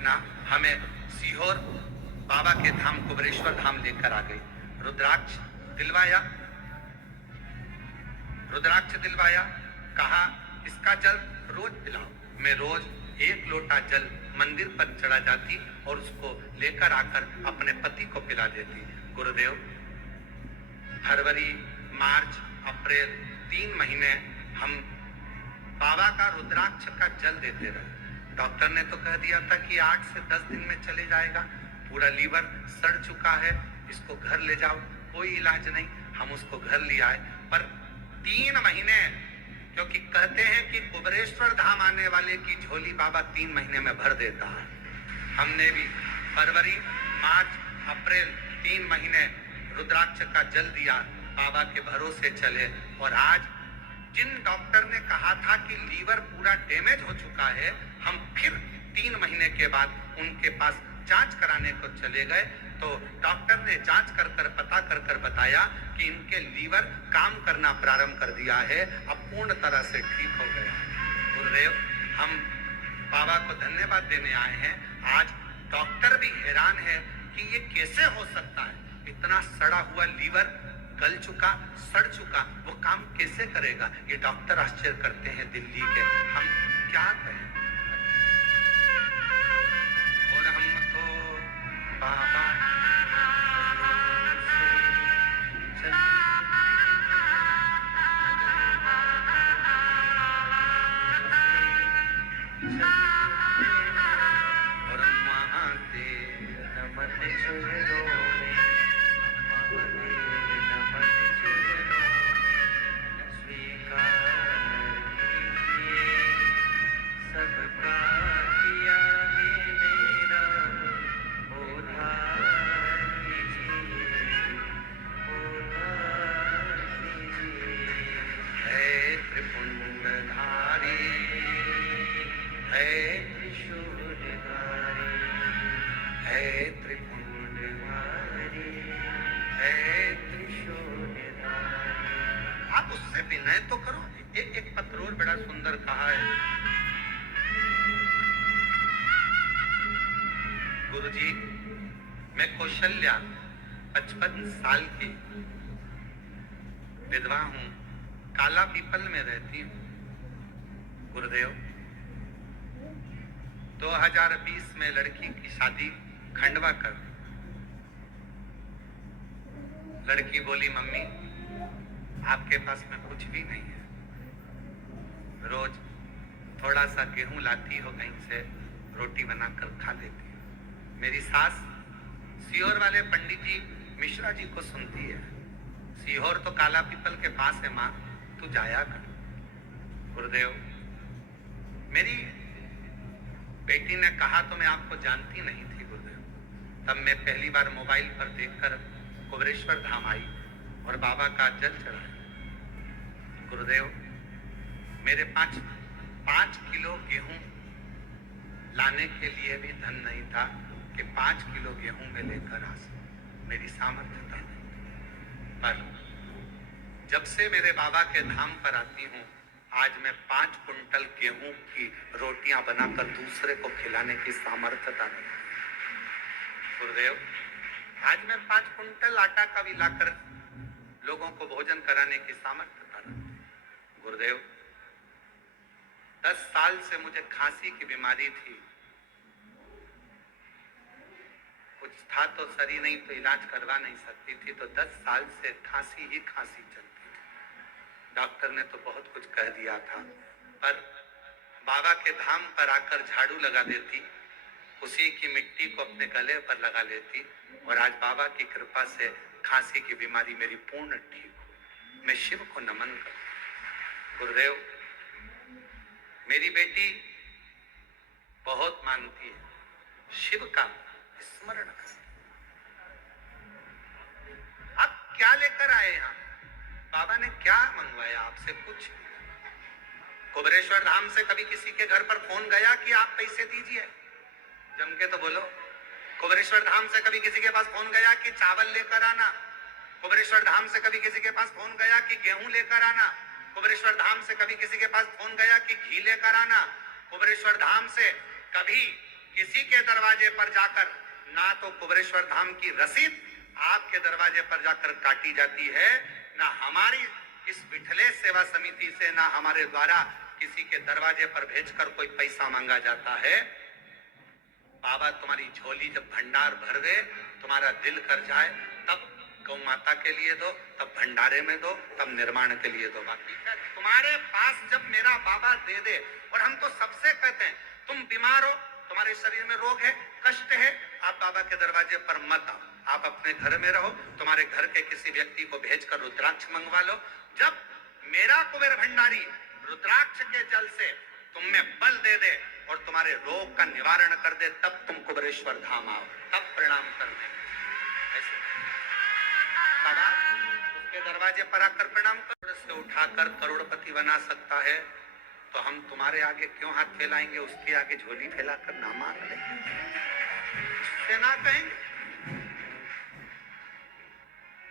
ना हमें सीहोर बाबा के धाम कुबरेश्वर धाम लेकर आ गई। रुद्राक्ष दिलवाया, रुद्राक्ष दिलवाया, कहा इसका जल रोज पिलाओ। मैं रोज 1 लोटा जल मंदिर पर चढ़ा जाती और उसको लेकर आकर अपने पति को पिला देती। गुरुदेव, फरवरी, मार्च, अप्रैल 3 महीने हम बाबा का रुद्राक्ष का जल देते रहे। डॉक्टर ने तो कह दिया था कि 8 से 10 दिन में चले जाएगा, पूरा लीवर सड़ चुका है, इसको घर ले जाओ, कोई इलाज नहीं। हम उसको घर ले आए, पर 3 महीने, क्योंकि कहते हैं कि कुबरेश्वर धाम आने वाले की झोली बाबा 3 महीने में भर देता है। हमने भी फरवरी, मार्च, अप्रैल 3 महीने रुद्राक्ष का जल दिया, बाबा के भरोसे चले। और आज जिन डॉक्टर ने कहा था कि लीवर पूरा डैमेज हो चुका है, हम फिर 3 महीने के बाद उनके पास जांच कराने को चले गए, तो डॉक्टर ने जांच कर पता कर बताया कि इनके लीवर काम करना प्रारंभ कर दिया है, अब पूर्ण तरह से ठीक हो गया। गुरुदेव, हम बाबा को धन्यवाद देने आए हैं। आज डॉक्टर भी हैरान है कि ये कैसे हो सकता है, इतना सड़ा हुआ लीवर, गल चुका, सड़ चुका, वो काम कैसे करेगा। ये डॉक्टर आश्चर्य करते हैं दिल्ली के, हम क्या कहें। और हम तो बाबा और महादेव नमन चरणों में, महादेव नमन चरणों में, स्वीकार कीजिए सबका किया है मेरा, उद्धार कीजिए, उद्धार कीजिए। है त्रिपुंडधारी, है त्रिशूलधारी, है त्रिपुंडधारी, है त्रिशूलधारी। आप उससे विनय तो करो। एक पत्र और बड़ा सुंदर कहा है, गुरुजी, मैं कौशल्या 55 साल की विधवा हूं, काला पीपल में रहती हूं। गुरुदेव, 2020 में लड़की की शादी खंडवा कर। लड़की बोली, मम्मी आपके पास में कुछ भी नहीं है, रोज थोड़ा सा गेहूं लाती हो कहीं से, रोटी बनाकर खा लेती हो। मेरी सास सीहोर वाले पंडित जी मिश्रा जी को सुनती है, सीहोर तो काला पीपल के पास है, माँ तू जाया कर। गुरुदेव, मेरी बेटी ने कहा तो मैं आपको जानती नहीं थी गुरुदेव, तब मैं पहली बार मोबाइल पर देखकर कुबरेश्वर धाम आई और बाबा का जल चढ़ाया। गुरुदेव, मेरे 5 किलो गेहूं लाने के लिए भी धन नहीं था कि 5 किलो गेहूं में लेकर आ सकूं, मेरी सामर्थ्य था नहीं। पर जब से मेरे बाबा के धाम पर आती हूँ, आज मैं 5 कुंटल गेहूं की रोटियां बनाकर दूसरे को खिलाने की सामर्थ्यता नहीं। गुरुदेव, आज मैं 5 कुंटल आटा का भी लाकर लोगों को भोजन कराने की सामर्थ्यता नहीं। गुरुदेव, 10 साल से मुझे खांसी की बीमारी थी, कुछ था तो सरी नहीं तो इलाज करवा नहीं सकती थी, तो 10 साल से खांसी ही खांसी चलती थी। डॉक्टर ने तो बहुत कुछ कह दिया था, पर बाबा के धाम पर आकर झाड़ू लगा देती, उसी की मिट्टी को अपने गले पर लगा लेती, और आज बाबा की कृपा से खांसी की बीमारी मेरी पूर्ण ठीक हो। मैं शिव को नमन करता। गुरुदेव, मेरी बेटी बहुत मानती है, शिव का स्मरण करती। आप क्या लेकर आए यहाँ? बाबा ने क्या मंगवाया आपसे? कुछ। कुबरेश्वर धाम से कभी किसी के घर पर फोन गया कि आप पैसे दीजिए? जम के तो बोलो। कुबरेश्वर धाम से कभी किसी के पास फोन गया कि चावल लेकर आना? कुबरेश्वर धाम से कभी किसी के पास फोन गया कि गेहूं लेकर आना? कुबरेश्वर धाम से कभी किसी के पास फोन गया कि घी लेकर आना? कुबरेश्वर धाम से कभी किसी के दरवाजे पर जाकर ना तो कुबेरेश्वर धाम की रसीद आपके दरवाजे पर जाकर काटी जाती है, ना हमारी इस विठलेश सेवा समिति से, ना हमारे द्वारा किसी के दरवाजे पर भेजकर कोई पैसा मांगा जाता है। बाबा तुम्हारी झोली जब भंडार भर दे, तुम्हारा दिल कर जाए, तब गौ माता के लिए दो, तब भंडारे में दो, तब निर्माण के लिए दो। बाकी तुम्हारे पास जब मेरा बाबा दे दे, और हम तो सबसे कहते हैं तुम बीमार हो, तुम्हारे शरीर में रोग है, कष्ट है, आप बाबा के दरवाजे पर मत आओ, आप अपने घर में रहो, तुम्हारे घर के किसी व्यक्ति को भेजकर रुद्राक्ष मंगवा लो। जब मेरा कुबेर भंडारी रुद्राक्ष के जल से तुम में बल दे दे और तुम्हारे रोग का निवारण कर दे, तब तुम कुबेरेश्वर धाम आओ, तब प्रणाम करने। ऐसे बाबा उसके दरवाजे पर आकर प्रणाम कर, से उठाकर करोड़पति बना सकता है, तो हम तुम्हारे आगे क्यों हाथ फैलाएंगे, उसके आगे झोली फैलाकर ना मार लेंगे, उससे ना कहेंगे,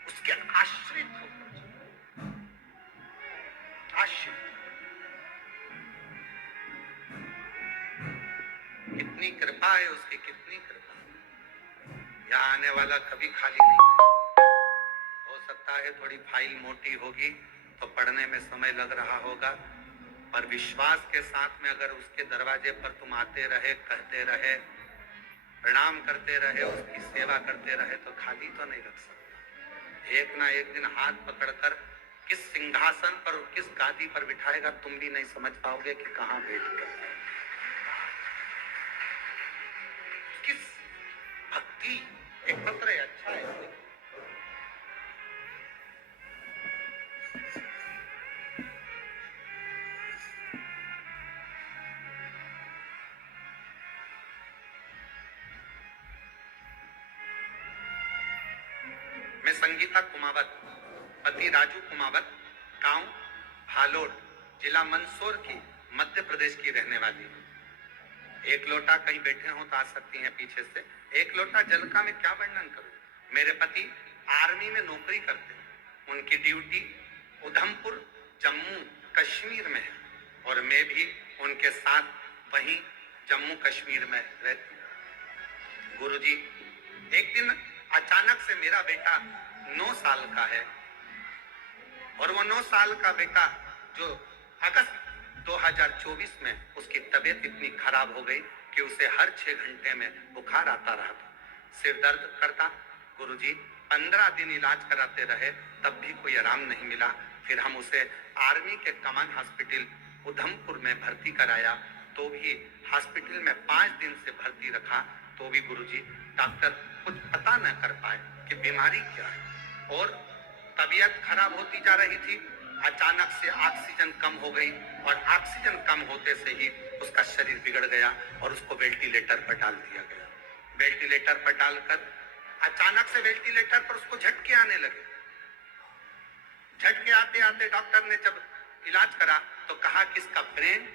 उसके आश्रित होकर आश्रित। कितनी कृपा है उसकी, कितनी कृपा। यहाँ आने वाला कभी खाली नहीं। हो सकता है थोड़ी फाइल मोटी होगी तो पढ़ने में समय लग रहा होगा, पर विश्वास के साथ में अगर उसके दरवाजे पर तुम आते रहे, कहते रहे, प्रणाम करते रहे, उसकी सेवा करते रहे, तो खाली तो नहीं रख सकता। एक ना एक दिन हाथ पकड़कर किस सिंहासन पर, किस गादी पर बिठाएगा, तुम भी नहीं समझ पाओगे कि कहाँ बैठ गए। किस भक्ति एक पत्र है, अच्छा है। मैं संगीता कुमावत, पति राजू कुमावत, गांव हालोड, जिला मंदसौर की, मध्य प्रदेश की रहने वाली हूँ। एक लोटा कहीं बैठे हो तो आ सकती हैं पीछे से। एक लोटा जल का मैं क्या वर्णन करूं। मेरे पति आर्मी में नौकरी करते हैं, उनकी ड्यूटी उधमपुर जम्मू कश्मीर में है, और मैं भी उनके साथ वहीं जम्मू कश्मीर में रहती हूँ। गुरुजी, एक दिन अचानक से मेरा बेटा 9 साल का है, और वो 9 साल का बेटा जो अगस्त 2024 में उसकी तबीयत इतनी खराब हो गई कि उसे हर 6 घंटे में बुखार आता रहा था, सिर दर्द करता। गुरुजी 15 दिन इलाज कराते रहे, तब भी कोई आराम नहीं मिला। फिर हम उसे आर्मी के कमान हॉस्पिटल उधमपुर में भर्ती कराया, तो भी हॉस्पिटल में 5 दिन से भर्ती रखा, तो भी गुरुजी डॉक्टर कुछ पता न कर पाए कि बीमारी क्या है, और तबीयत खराब होती जा रही थी। अचानक से ऑक्सीजन कम हो गई, और ऑक्सीजन कम होते से ही उसका शरीर बिगड़ गया और उसको वेंटिलेटर पर डाल दिया गया। वेंटिलेटर पर डालकर अचानक से वेंटिलेटर पर उसको झटके आने लगे। झटके आते आते डॉक्टर ने जब इलाज करा तो कहा कि इसका ब्रेन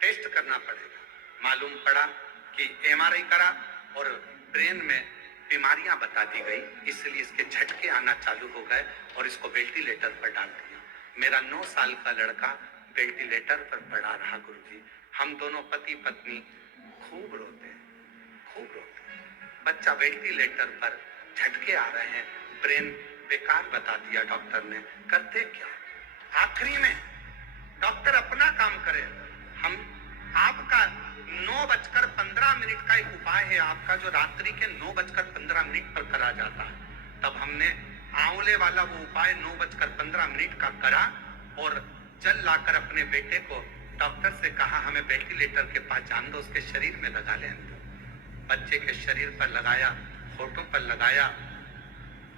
टेस्ट करना पड़ेगा। मालूम पड़ा कि एमआरआई करा और ब्रेन में बीमारियां बता दी गई, इसलिए इसके झटके आना चालू हो गए और इसको वेंटिलेटर पर डाल दिया। मेरा 9 साल का लड़का वेंटिलेटर पर पड़ा रहा। गुरुजी, हम दोनों पति पत्नी खूब रोते, खूब रोते। बच्चा वेंटिलेटर पर, झटके आ रहे हैं, ब्रेन बेकार बता दिया डॉक्टर ने। करते क्या? आखिरी में डॉक्टर अपना काम करे, हम आपका 9:15 का एक उपाय है आपका, जो रात्रि के 9:15 पर करा जाता है। तब हमने आंवले वाला वो उपाय 9:15 का करा, और जल लाकर अपने बेटे को डॉक्टर से कहा हमें वेंटिलेटर के पास जान दो, उसके शरीर में लगा लें। बच्चे के शरीर पर लगाया, होठों पर लगाया।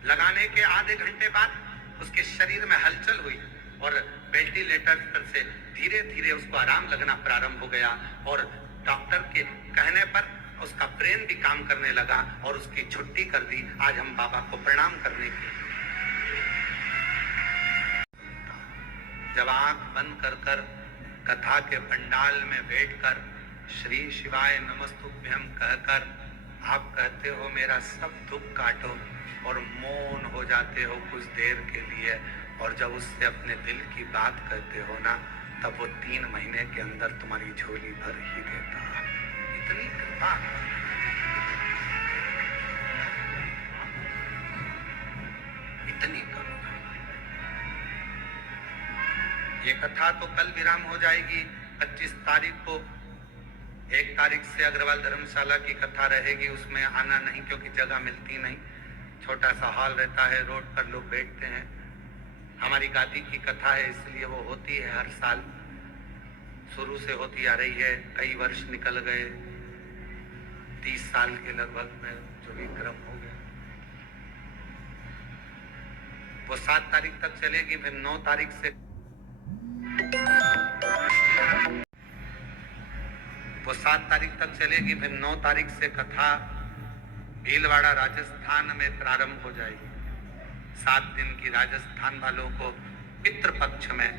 लगाने के आधे घंटे बाद उसके शरीर में हलचल हुई, और वेंटिलेटर पर से धीरे धीरे उसको आराम लगना प्रारंभ हो गया, और डॉक्टर के कहने पर उसका ब्रेन भी काम करने लगा, और उसकी छुट्टी कर दी। आज हम बाबा को प्रणाम करने की, जब आंख बंद कर कर कथा के पंडाल में बैठकर श्री शिवाय नमस्तुभ्यम कहकर आप कहते हो मेरा सब दुख काटो, और मौन हो जाते हो कुछ देर के लिए, और जब उससे अपने दिल की बात कहते हो ना, तब वो 3 महीने के अंदर तुम्हारी झोली भर ही देता। इतनी कृपा, इतनी करुणा। ये कथा तो कल विराम हो जाएगी 25 तारीख को। 1 तारीख से अग्रवाल धर्मशाला की कथा रहेगी, उसमें आना नहीं क्योंकि जगह मिलती नहीं, छोटा सा हॉल रहता है, रोड पर लोग बैठते हैं। हमारी गादी की कथा है इसलिए वो होती है हर साल, शुरू से होती आ रही है, कई वर्ष निकल गए, 30 साल के लगभग में जो भी क्रम हो गया। वो 7 तारीख तक चलेगी, फिर 9 तारीख से वो 7 तारीख तक चलेगी, फिर 9 तारीख से कथा भीलवाड़ा राजस्थान में प्रारंभ हो जाएगी। 7 दिन की राजस्थान वालों को पितृपक्ष में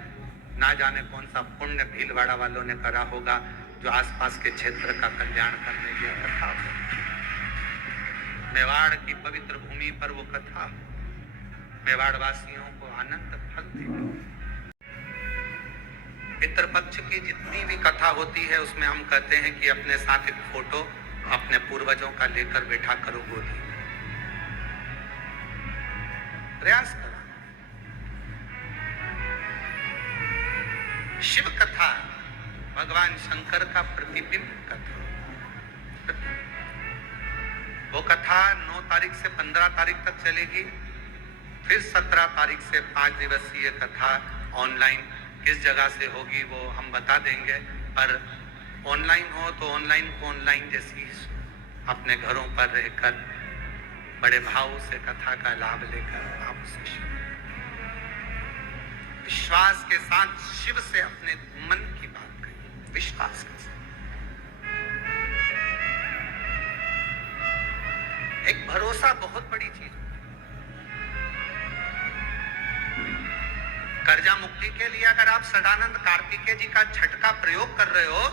ना जाने कौन सा पुण्य भीलवाड़ा वालों ने करा होगा, जो आसपास के क्षेत्र का कल्याण करने की कथा हो। मेवाड़ की पवित्र भूमि पर वो कथा मेवाड़ वासियों को आनंद फल देगी। पितृपक्ष की जितनी भी कथा होती है उसमें हम कहते हैं कि अपने साथ एक फोटो अपने पूर्वजों का लेकर बैठा करो गोदी में, प्रयास करो। शिव कथा भगवान शंकर का प्रतिबिंब कथा, वो कथा 9 तारीख से 15 तारीख तक चलेगी। फिर 17 तारीख से 5 दिवसीय कथा ऑनलाइन किस जगह से होगी वो हम बता देंगे, पर ऑनलाइन हो तो ऑनलाइन को ऑनलाइन जैसी अपने घरों पर रहकर बड़े भाव से कथा का लाभ लेकर आप उसे विश्वास के साथ शिव से अपने मन की बात कहिए, विश्वास के साथ। एक भरोसा बहुत बड़ी चीज है। कर्जा मुक्ति के लिए अगर आप सदानंद कार्तिकेय जी का छठ का प्रयोग कर रहे हो